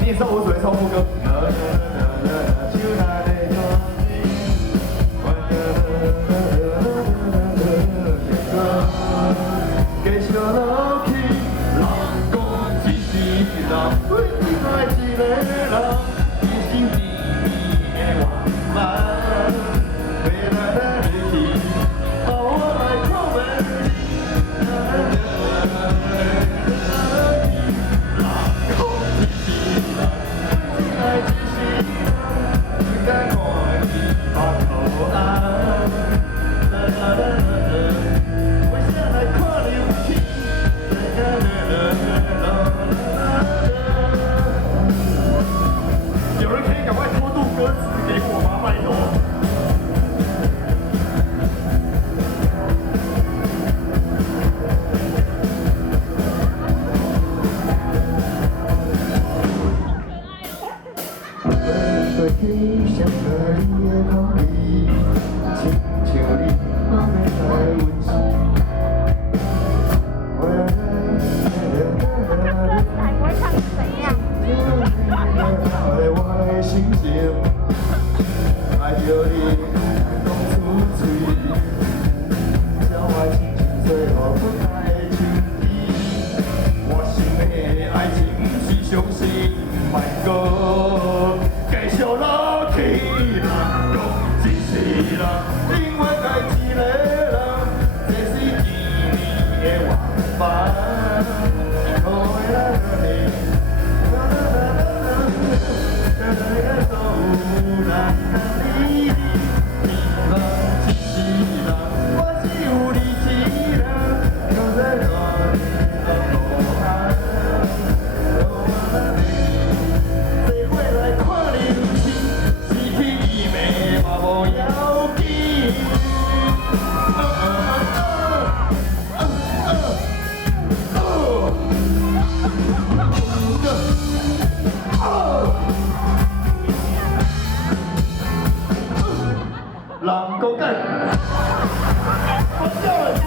你也知道我只会唱副歌。继续落去，人讲一世人，为爱一个人，一生一世的愿望。未来的日子，让我来靠问你。人讲一世人，为爱一世人，不敢看你白头安。为啥来看流星？有人可以赶快偷渡歌词给我吗？拜托。对天想着你的空气，亲像你妈咪来温馨。我的心情，爱着你讲出嘴，叫我轻轻坠落不太轻易。我心的爱情是相信，莫搁继续落去。人讲一世人，因为爱一个人，这是一年的愿望。人讲干，我叫人。